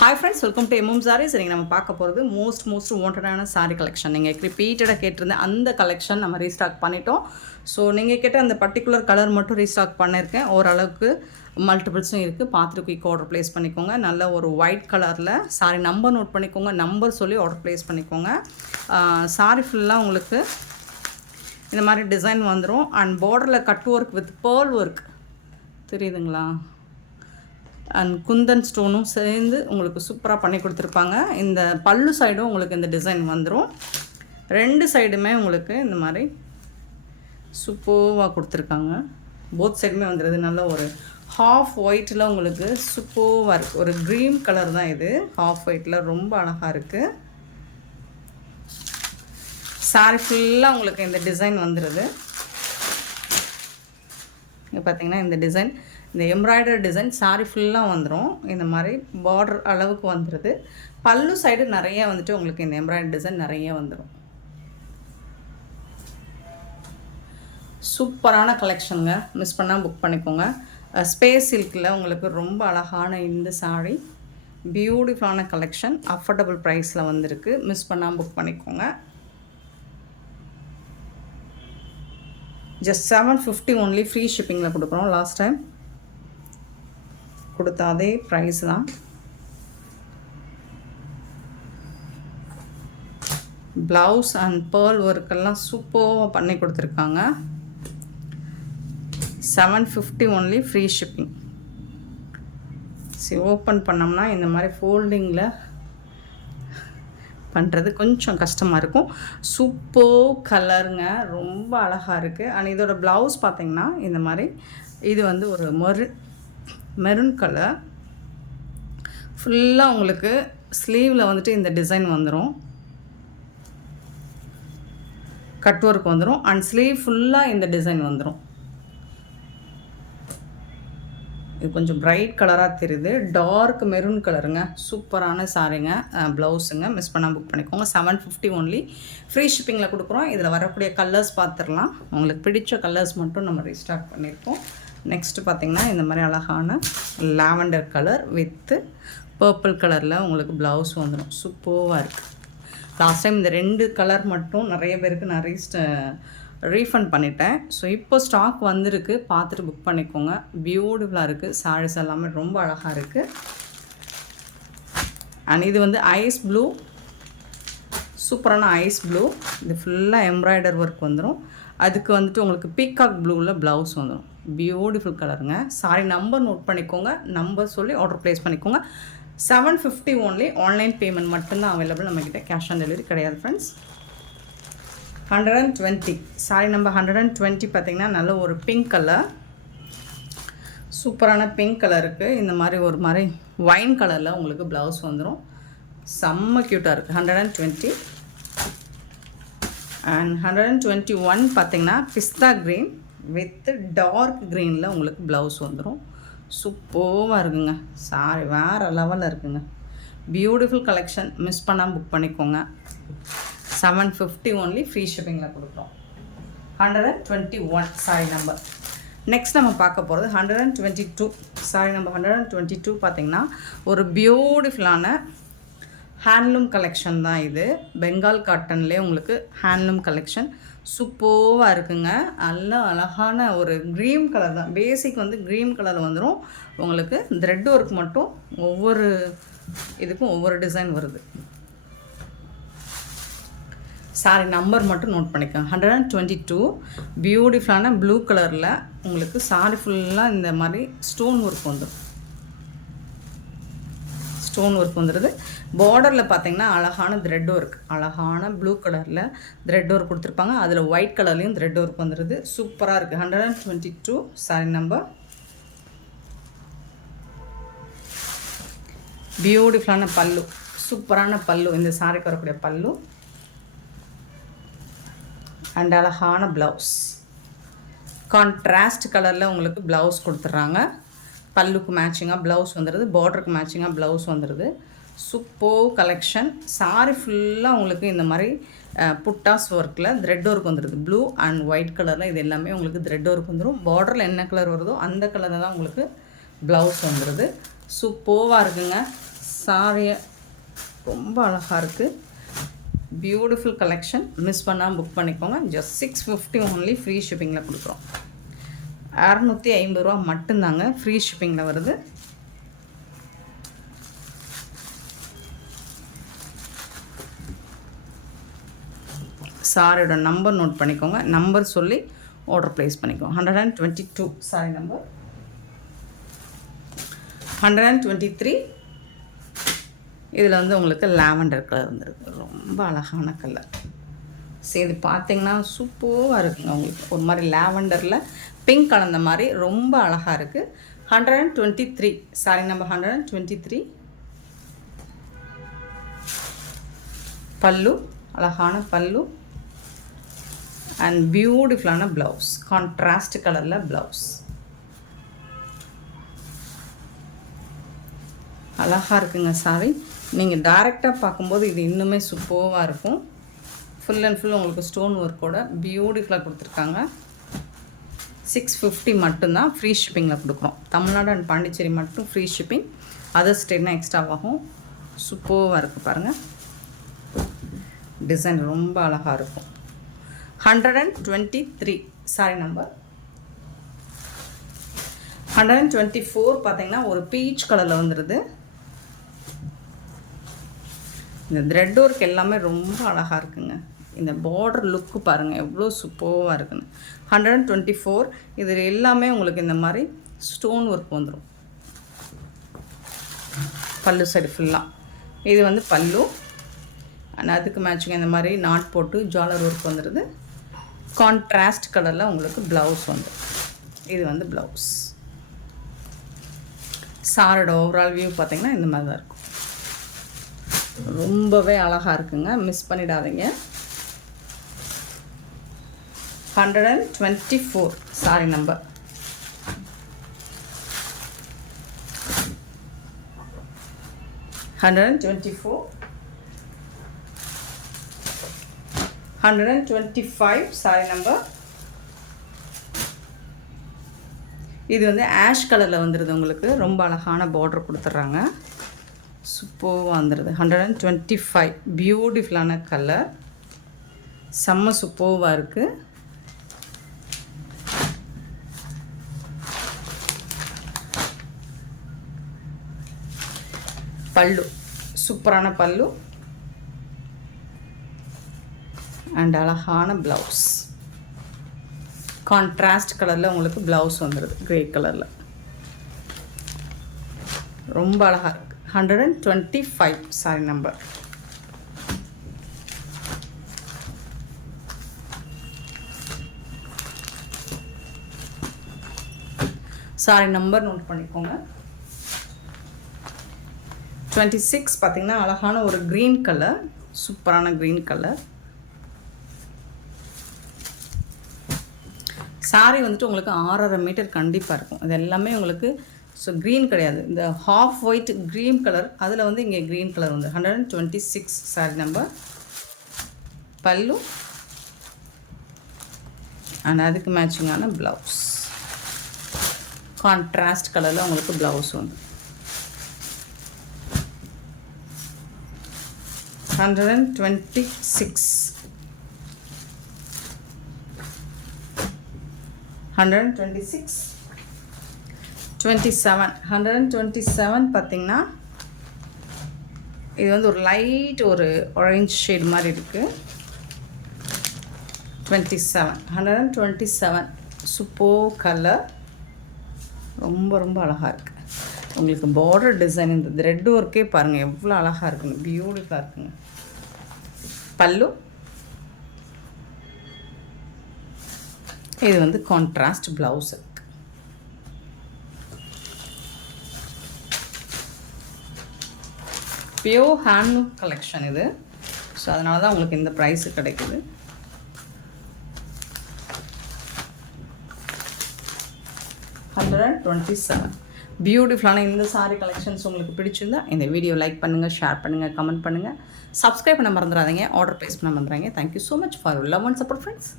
Hi friends, welcome to MM sarees. இன்றைக்கி நம்ம பார்க்க போகிறது மோஸ்ட் வாண்டடான சாரீ கலெக்ஷன். நீங்கள் ரிப்பீட்டடாக கேட்டிருந்த அந்த கலெக்ஷன் நம்ம ரீஸ்டாக் பண்ணிட்டோம். ஸோ நீங்கள் கேட்ட அந்த பர்டிகுலர் கலர் மட்டும் ரீஸ்டாக் பண்ணியிருக்கேன். ஓரளவுக்கு மல்டிபிள்ஸும் இருக்குது. பார்த்துட்டு குயிக் ஆர்டர் ப்ளேஸ் பண்ணிக்கோங்க. நல்ல ஒரு ஒயிட் கலரில் சாரி நம்பர் நோட் பண்ணிக்கோங்க. நம்பர் சொல்லி ஆர்டர் ப்ளேஸ் பண்ணிக்கோங்க. சாரி ஃபுல்லாக உங்களுக்கு இந்த மாதிரி டிசைன் வந்துடும். அண்ட் பார்டரில் cut work with pearl work தெரியுதுங்களா? அண்ட் குந்தன் ஸ்டோனும் சேர்ந்து உங்களுக்கு சூப்பராக பண்ணி கொடுத்துருப்பாங்க. இந்த பல்லு சைடும் உங்களுக்கு இந்த டிசைன் வந்துடும். ரெண்டு சைடுமே உங்களுக்கு இந்த மாதிரி சூப்பராக கொடுத்துருக்காங்க. போத் சைடுமே வந்துடுது. நல்ல ஒரு ஹாஃப் ஒயிட்டில் உங்களுக்கு சூப்பராக இருக்குது. ஒரு க்ரீன் கலர் தான் இது. ஹாஃப் ஒயிட்டில் ரொம்ப அழகாக இருக்குது. சாரி ஃபுல்லாக உங்களுக்கு இந்த டிசைன் வந்துடுது. இங்கே பார்த்தீங்கன்னா இந்த டிசைன், இந்த எம்ப்ராய்டரி டிசைன் சாரி ஃபுல்லாக வந்துடும். இந்த மாதிரி பார்டர் அளவுக்கு வந்துடுது. பல்லு சைடு நிறைய வந்துட்டு உங்களுக்கு இந்த எம்ப்ராய்டரி டிசைன் நிறைய வந்துடும். சூப்பரான கலெக்ஷனுங்க. மிஸ் பண்ணால் புக் பண்ணிக்கோங்க. ஸ்பேஸ் சில்கில் உங்களுக்கு ரொம்ப அழகான இந்த சாரி, பியூட்டிஃபுல்லான கலெக்ஷன், அஃபோர்டபுள் ப்ரைஸில் வந்திருக்கு. மிஸ் பண்ணால் புக் பண்ணிக்கோங்க. Just 750 only. ஃப்ரீ ஷிப்பிங்கில் கொடுக்குறோம். லாஸ்ட் டைம் கொடுத்த அதே ப்ரைஸ் தான். ப்ளவுஸ் அண்ட் பேர்ல் ஒர்க்கெல்லாம் சூப்பராக பண்ணி கொடுத்துருக்காங்க. 750 ஒன்லி. Free shipping. சரி, ஓப்பன் பண்ணோம்னா இந்த மாதிரி ஃபோல்டிங்கில் பண்ணுறது கொஞ்சம் கஷ்டமாக இருக்கும். சூப்பர் கலருங்க, ரொம்ப அழகாக இருக்குது. அண்ட் இதோட ப்ளவுஸ் பார்த்திங்கன்னா இந்த மாதிரி இது வந்து ஒரு மெரூன் கலர். ஃபுல்லாக உங்களுக்கு ஸ்லீவில் வந்துட்டு இந்த டிசைன் வந்துடும். கட் ஒர்க் வந்துடும். அண்ட் ஸ்லீவ் ஃபுல்லாக இந்த டிசைன் வந்துடும். இது கொஞ்சம் பிரைட் கலராக தெரியுது. டார்க் மெரூன் கலருங்க. சூப்பரான சாரிங்க. ப்ளவுஸுங்க. மிஸ் பண்ணால் புக் பண்ணிக்கோங்க. 750 ஒன்லி. ஃப்ரீ ஷிப்பிங்கில் கொடுக்குறோம். இதில் வரக்கூடிய கலர்ஸ் பார்த்துடலாம். உங்களுக்கு பிடிச்ச கலர்ஸ் மட்டும் நம்ம ரீஸ்டாக் பண்ணியிருக்கோம். நெக்ஸ்ட்டு பார்த்திங்கன்னா இந்த மாதிரி அழகான லாவெண்டர் கலர் வித்து பர்பிள் கலரில் உங்களுக்கு ப்ளவுஸ் வந்துடும். சூப்பராக இருக்குது. லாஸ்ட் டைம் இந்த 2 கலர் மட்டும் நிறைய பேருக்கு நான் ரீஃபண்ட் பண்ணிட்டேன். ஸோ இப்போ ஸ்டாக் வந்திருக்கு. பார்த்துட்டு புக் பண்ணிக்கோங்க. பியூட்டிஃபுல்லாக இருக்குது. சாரீஸ் எல்லாமே ரொம்ப அழகாக இருக்குது. அண்ட் இது வந்து ஐஸ் ப்ளூ, சூப்பரான ஐஸ் ப்ளூ. இது ஃபுல்லாக எம்ப்ராய்டர் ஒர்க் வந்துடும். அதுக்கு வந்துட்டு உங்களுக்கு பீகாக் ப்ளூவில் ப்ளவுஸ் வந்துடும். பியூட்டிஃபுல் கலருங்க. சாரி நம்பர் நோட் பண்ணிக்கோங்க. நம்பர் சொல்லி ஆர்டர் ப்ளேஸ் பண்ணிக்கோங்க. 750 ஓன்லி. ஆன்லைன் பேமெண்ட் மட்டும்தான் அவைலபிள் நம்மக்கிட்ட. கேஷ் ஆன் டெலிவரி கிடையாது ஃப்ரெண்ட்ஸ். 120 சாரி நம்பர் 120 பார்த்திங்கன்னா நல்ல ஒரு பிங்க் கலர், சூப்பரான பிங்க் கலருக்கு இந்த மாதிரி ஒரு மாதிரி வைன் கலரில் உங்களுக்கு ப்ளவுஸ் வந்துடும். செம்ம க்யூட்டாக இருக்குது. 120 அண்ட் 121 பார்த்திங்கன்னா பிஸ்தா க்ரீன் வித் டார்க் க்ரீனில் உங்களுக்கு ப்ளவுஸ் வந்துடும். சூப்பராக இருக்குங்க. சாரி வேறு லெவலில் இருக்குங்க. Beautiful collection. மிஸ் பண்ணால் புக் பண்ணிக்கோங்க. 750 ஒன்லி. ஃப்ரீ ஷிப்பிங்கில் கொடுக்குறோம். 121 சாரி நம்பர். நெக்ஸ்ட் நம்ம பார்க்க போகிறது 122 சாரி நம்பர். 122 பார்த்திங்கன்னா ஒரு பியூட்டிஃபுல்லான ஹேண்ட்லூம் கலெக்ஷன் தான் இது. பெங்கால் காட்டன்லேயே உங்களுக்கு ஹேண்ட்லூம் கலெக்ஷன் சூப்பராக இருக்குங்க. நல்ல அழகான ஒரு க்ரீன் கலர் தான். பேசிக் வந்து க்ரீன் கலர் வந்துடும். உங்களுக்கு த்ரெட் ஒர்க் மட்டும் ஒவ்வொரு இதுக்கும் ஒவ்வொரு டிசைன் வருது. சாரி நம்பர் மட்டும் நோட் பண்ணிக்கோங்க. 122 பியூட்டிஃபுல்லான ப்ளூ கலரில் உங்களுக்கு சாரி ஃபுல்லாக இந்த மாதிரி ஸ்டோன் ஒர்க் வந்துடும். ஸ்டோன் ஒர்க் வந்துடுது. பார்டரில் பார்த்திங்கன்னா அழகான த்ரெட் ஒர்க், அழகான ப்ளூ கலரில் த்ரெட் ஒர்க் கொடுத்துருப்பாங்க. அதில் ஒயிட் கலர்லேயும் த்ரெட் ஒர்க் வந்துடுது. சூப்பராக இருக்குது. 122 சாரி நம்பர். பியூட்டிஃபுல்லான பல்லு, சூப்பரான பல்லு. இந்த சாரிக்கு வரக்கூடிய பல்லு அண்ட் அழகான ப்ளவுஸ். கான்ட்ராஸ்ட் கலரில் உங்களுக்கு ப்ளவுஸ் கொடுத்துட்றாங்க. பல்லுக்கு மேட்சிங்காக ப்ளவுஸ் வந்துடுது. பார்டருக்கு மேட்சிங்காக ப்ளவுஸ் வந்துடுது. Super collection. சாரி ஃபுல்லாக உங்களுக்கு இந்த மாதிரி புட்டாஸ் ஒர்க்கில் த்ரெட் ஒர்க் வந்துடுது. ப்ளூ அண்ட் ஒயிட் கலரில் இது எல்லாமே உங்களுக்கு த்ரெட் ஒர்க் வந்துடும். பார்டரில் என்ன கலர் வருதோ அந்த கலரில் தான் உங்களுக்கு ப்ளவுஸ் வந்துடுது. சூப்பராக இருக்குங்க. சாரியை ரொம்ப அழகாக இருக்குது. Beautiful collection. மிஸ் பண்ணாமல் புக் பண்ணிக்கோங்க. ஜஸ்ட் 650 ஒன்லி ஃப்ரீ ஷிப்பிங்கில் கொடுக்குறோம். 650 ரூபா மட்டும்தாங்க ஃப்ரீ ஷிப்பிங்கில் வருது. சாரியோட நம்பர் நோட் பண்ணிக்கோங்க. நம்பர் சொல்லி ஆர்டர் ப்ளேஸ் பண்ணிக்கோங்க. 122 சாரி நம்பர் 123. இதில் வந்து உங்களுக்கு லாவெண்டர் கலர் வந்துருக்கு. ரொம்ப அழகான கலர். சரி, இது பார்த்திங்கன்னா சூப்பராக இருக்குங்க. உங்களுக்கு ஒரு மாதிரி லாவெண்டரில் பிங்க் கலந்த மாதிரி ரொம்ப அழகாக இருக்குது. 123 சாரி நம்பர் 123. பல்லு, அழகான பல்லு அண்ட் பியூட்டிஃபுல்லான ப்ளவுஸ். கான்ட்ராஸ்ட் கலரில் ப்ளவுஸ். அழகாக இருக்குங்க சாரி. நீங்கள் டைரெக்டாக பார்க்கும்போது இது இன்னுமே சூப்பராக இருக்கும். ஃபுல் அண்ட் ஃபுல் உங்களுக்கு ஸ்டோன் ஒர்க்கோட பியூட்டிஃபுல்லாக கொடுத்துருக்காங்க. 650 மட்டும்தான் ஃப்ரீ ஷிப்பிங்கில் கொடுக்குறோம். தமிழ்நாடு அண்ட் பாண்டிச்சேரி மட்டும் ஃப்ரீ ஷிப்பிங். அதர் ஸ்டேட்னா எக்ஸ்ட்ரா ஆகும். சூப்பராக இருக்குது பாருங்கள். டிசைன் ரொம்ப அழகாக இருக்கும். 123 சாரி நம்பர் 124. பார்த்தீங்கன்னா ஒரு பீச் கலரில் வந்துடுது. இந்த த்ரெட் ஒர்க் எல்லாமே ரொம்ப அழகாக இருக்குங்க. இந்த பார்டர் லுக்கு பாருங்கள் எவ்வளோ சூப்பராக இருக்குன்னு. 124. இதில் எல்லாமே உங்களுக்கு இந்த மாதிரி ஸ்டோன் ஒர்க் வந்துடும். பல்லு சைடு ஃபுல்லாக இது வந்து பல்லு. அண்ட் அதுக்கு மேட்சிங் இந்த மாதிரி நாட் போட்டு ஜாலர் ஒர்க் வந்துடுது. கான்ட்ராஸ்ட் கலரில் உங்களுக்கு ப்ளவுஸ் வந்துடும். இது வந்து ப்ளவுஸ். சாரோட ஓவரால் வியூ பார்த்திங்கன்னா இந்த மாதிரி தான் இருக்கும். ரொம்பவே அழகாக இருக்குங்க. மிஸ் பண்ணிடாதீங்க. 124 சாரி நம்பர் 124. 125 சாரி நம்பர். இது வந்து ஆஷ் கலரில் வந்துடுது. உங்களுக்கு ரொம்ப அழகான பார்டர் கொடுத்துட்றாங்க. சூப்பராக வந்துடுது. 125 பியூட்டிஃபுல்லான கலர். செம்ம சூப்பராக இருக்குது. பல்லு சூப்பரான பல்லு அண்ட் அழகான ப்ளவுஸ். கான்ட்ராஸ்ட் கலரில் உங்களுக்கு ப்ளவுஸ் வந்துடுது. க்ரே கலரில் ரொம்ப அழகாக இருக்குது. 125 sari number. Sari number note பண்ணிக்கோங்க. 26 பார்த்திங்கன்னா அழகான ஒரு க்ரீன் கலர். சூப்பரான க்ரீன் கலர். சாரி வந்துட்டு உங்களுக்கு 6.5 மீட்டர் கண்டிப்பாக இருக்கும். இது எல்லாமே உங்களுக்கு ஸோ க்ரீன் கிடையாது. இந்த ஹாஃப் ஒயிட் க்ரீன் கலர், அதில் வந்து இங்கே க்ரீன் கலர் வந்து 126 சாரி நம்பர். பல்லு அண்ட் அதுக்கு மேட்சிங்கான ப்ளவுஸ். கான்ட்ராஸ்ட் கலரில் உங்களுக்கு ப்ளவுஸ் வந்து 126. 126. 27. 127 பார்த்திங்கன்னா இது வந்து ஒரு லைட் ஒரு ஆரஞ்ச் ஷேட் மாதிரி இருக்குது. 27. 127 சூப்பர் கலர். ரொம்ப ரொம்ப அழகாக இருக்குது. உங்களுக்கு பார்டர் டிசைன் இந்த த்ரெட் ஒர்க்கே பாருங்கள் எவ்வளோ அழகாக இருக்குங்க. பியூட்டிஃபுல்லாக இருக்குங்க. பல்லு இது வந்து கான்ட்ராஸ்ட் ப்ளவுஸ் இருக்குது. பியோர் ஹேண்ட்லூம் கலெக்ஷன் இது. ஸோ அதனால தான் உங்களுக்கு இந்த ப்ரைஸு கிடைக்குது. $127. பியூட்டிஃபுல்லான இந்த சாரீ கலெக்ஷன்ஸ் உங்களுக்கு பிடிச்சிருந்தா இந்த வீடியோ லைக் பண்ணுங்கள், ஷேர் பண்ணுங்கள், கமெண்ட் பண்ணுங்கள், சப்ஸ்கிரைப் பண்ண மறந்துடாதீங்க, ஆர்டர் ப்ளேஸ் பண்ண மறந்துடாதீங்க. Thank you so much for love and support friends.